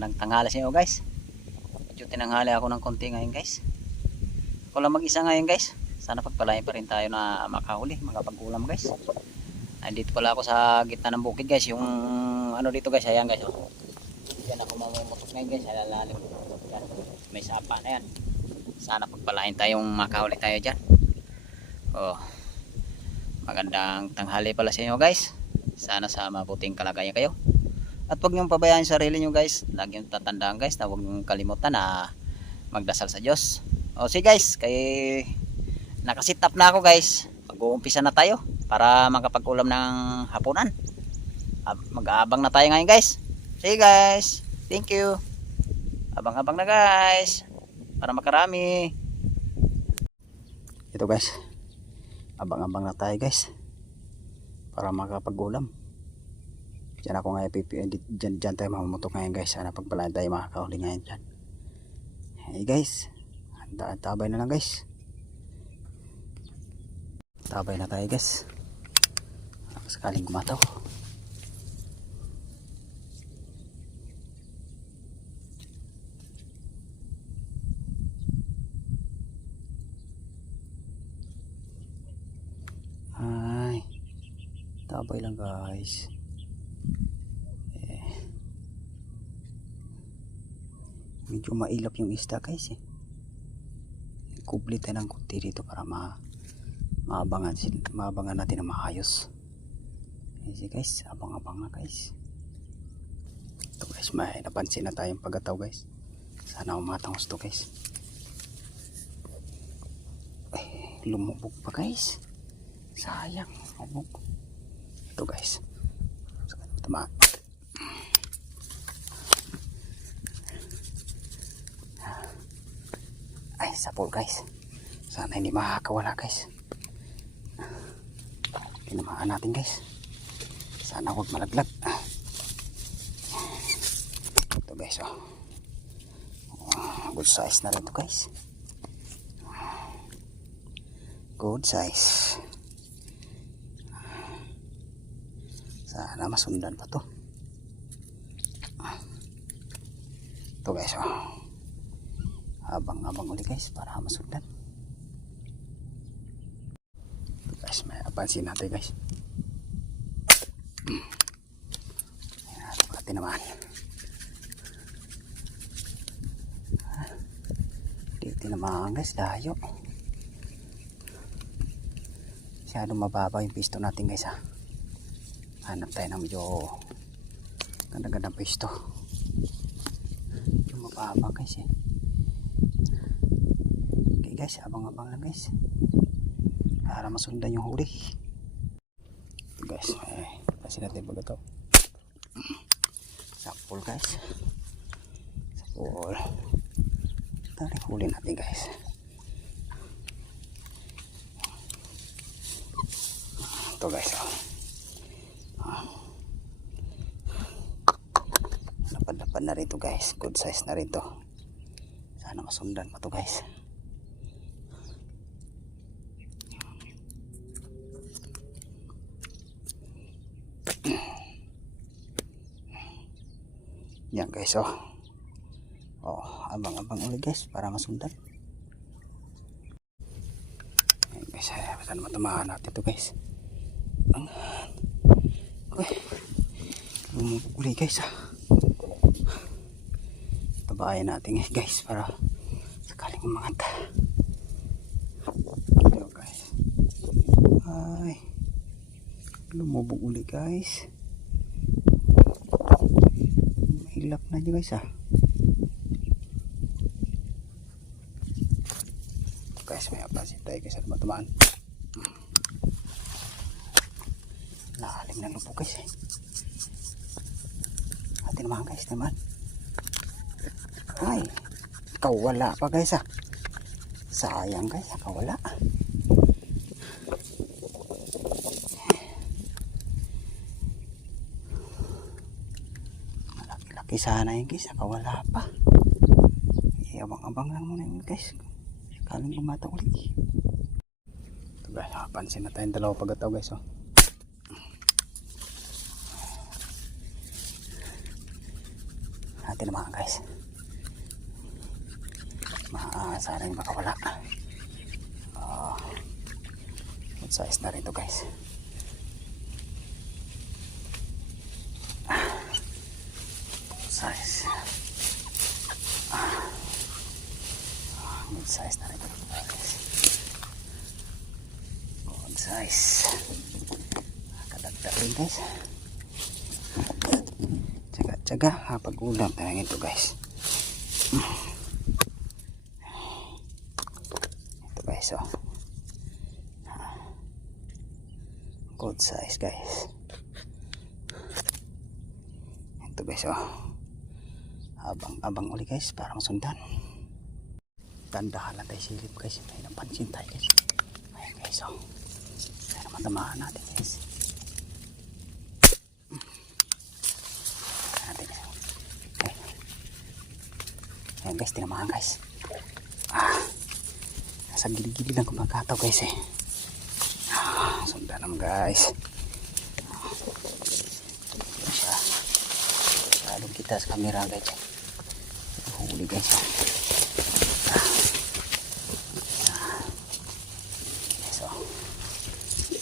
Magandang tanghali sa inyo guys. Medyo tinanghali ako ng konti ngayon guys. Ako lang mag-isa ngayon guys. Sana pagpalain pa rin tayo na makahuli, makapag-ulam guys. Nandito pala ako sa gitna ng bukid guys. Yung ano dito guys, ayan guys. Oh. Diyan ako mamumutok ngayon guys. Alalalim. Yan. May sapa na yan. Sana pagpalain tayong makahuli tayo dyan. Oh. Magandang tanghali pala sa inyo guys. Sana sa mabuting kalagayan kayo. At huwag niyong pabayaan yung sarili niyo guys. Lagi niyong tatandaan guys na huwag niyong kalimutan na magdasal sa Diyos. O sige guys, kay nakasit up na ako guys. Mag-uumpisa na tayo para makapag-ulam ng hapunan. Mag-aabang na tayo ngayon guys. Sige guys, thank you. Abang-abang na guys para makarami. Ito guys, abang-abang na tayo guys para makapag-ulam. Diyan ako ngayon, dyan tayo mamumutok ngayon guys. Sana pagpalaan tayo makakahuli ngayon dyan. Hey guys, tabay na lang guys. Tabay na tayo guys. Sakaling gumataw. Ay, tabay lang guys. Medyo mailap yung isda guys eh. Kubli tayo ng kunti dito para maabangan natin na maayos. Kasi guys, abang-abang na guys. Ito guys, may napansin na tayong pagataw guys. Sana umatangos to guys. Ay, lumubog pa guys. Sayang, lumubog. Ito guys. Tama. Ay, sapol guys. Sana hindi makakawala guys. Tinamaan natin guys. Sana huwag malaglag. Ito guys, oh. Good size na rin ito guys. Good size. Sana masundan pa to. Ito guys, oh. Abang-abang ulit guys para masundan. Ito guys, may apansin natin guys. Ayan, pati naman. Dito naman guys, layo. Masyadong mababa yung pisto natin guys ha. Hanap tayo ng medyo ganda-gandang pisto. Yung mababa guys eh. Guys, abang-abang lang guys para masundan yung huli. Ito guys, kasi natin baga ito sapol guys, sapol. Tari huli natin guys. Ito guys, lapad-lapad na rito guys. Good size na rito. Sana masundan pa to guys. Yan guys, oh. Oh, abang-abang ulit guys para masundan. Yan guys, basta naman tamahan natin ito guys. Okay. Lumubog ulit guys ah. Tabayan natin guys para sakaling umangat. Ito guys. Ay. Lumubog ulit guys. Hilap na nyo guys ah. Guys, may apasin tayo guys at matamaan. Lalim na lubog guys eh. Atin naman guys naman. Ay, kawala pa guys ah. Sayang guys, kawala. Sana yun guys, nakawala pa. Abang-abang lang muna yun guys. Sakaling gumata ulit. Ito guys, pansin na tayong dalawa pagkataw guys. Oh. tinamaan guys. Sana yung makawala. Good size na rin to guys. Good size. Good size na rin to guys. Good size. Kadagdag rin guys. Tsaga kapag ulam tayo ito guys. Ito guys oh. Good size guys. Ito guys oh. Abang uli guys para masundan. Dandahan lang tayo silip guys. May napansin tayo guys. Ayan guys oh. Kaya naman tamahan natin guys. Ayan guys, tinamahan guys. Nasa gili-gili lang kumagkataw guys eh. Sundan naman guys. Siya. Salong kita sa camera guys. Huli guys. So,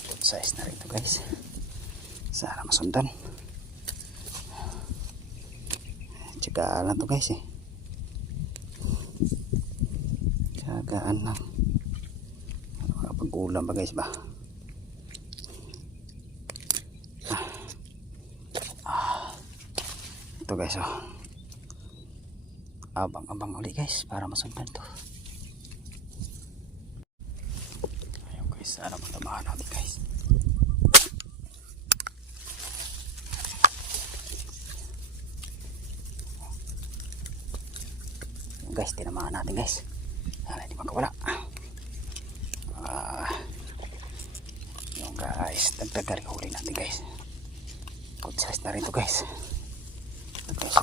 good size na rin ito guys. Sana masundan. Tsaka lang to guys eh. Tsagaan lang. Makapag-ulam ba guys ba? Ito guys oh. Abang ulit guys para masundan to. Ayun guys, sana matamahan natin guys. Ayun guys, tinamahan natin guys. Sana hindi makawala. Ayun guys, dagdagan ka huli natin guys. Good size na rin to guys. Guys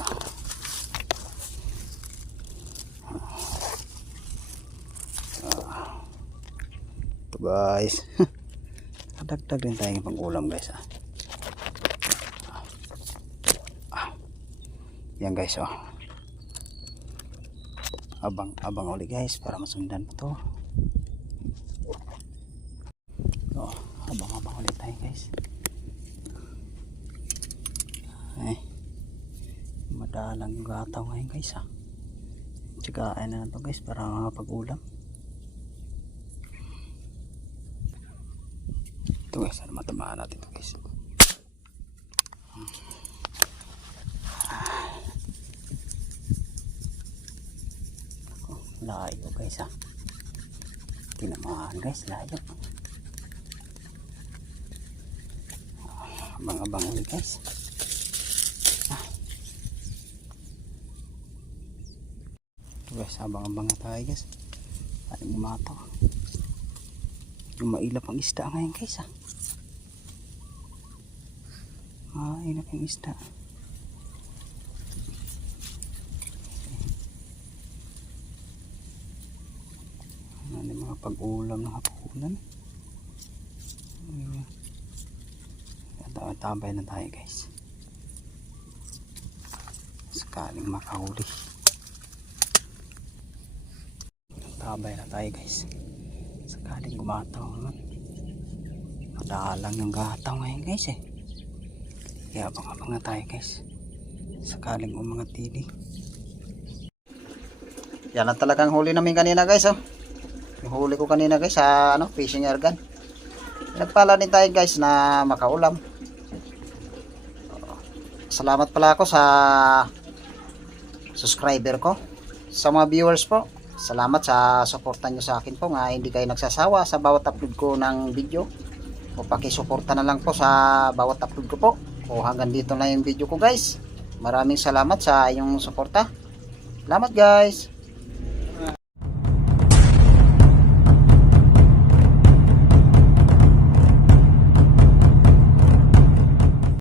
ito guys. Dagdag din tayo ng pang-ulam guys yan guys oh. Abang ulit guys para masundan po to. Abang ulit tayo guys. Madalang yung gataw ngayon guys Tsagain na to guys para makapag-ulam. Ito guys, sana matamaan natin ito guys. Layo guys tinamaan guys, layo. Abang ulit guys. Guys, abang na tayo guys. Paano gumataw? Mailap ang isda ngayon guys mailap ang isda. Ano mga pag-ulam ng hapunan. Tabay na tayo guys. Sakaling makahuli. Tabay na tayo guys. Sakaling gumataw naman. Madalang yung gataw ngayon guys Kaya abang na tayo guys. Sakaling umangat tili. Yan ang talagang huli namin kanina guys Yung huli ko kanina guys sa fishing air gun. Nagpala din tayo guys na makaulam. Salamat pala ako sa subscriber ko. Sa mga viewers po, salamat sa suporta nyo sa akin po nga hindi kayo nagsasawa sa bawat upload ko ng video. O pakisuporta na lang po sa bawat upload ko po. O hanggang dito na yung video ko guys. Maraming salamat sa inyong suporta. Salamat guys.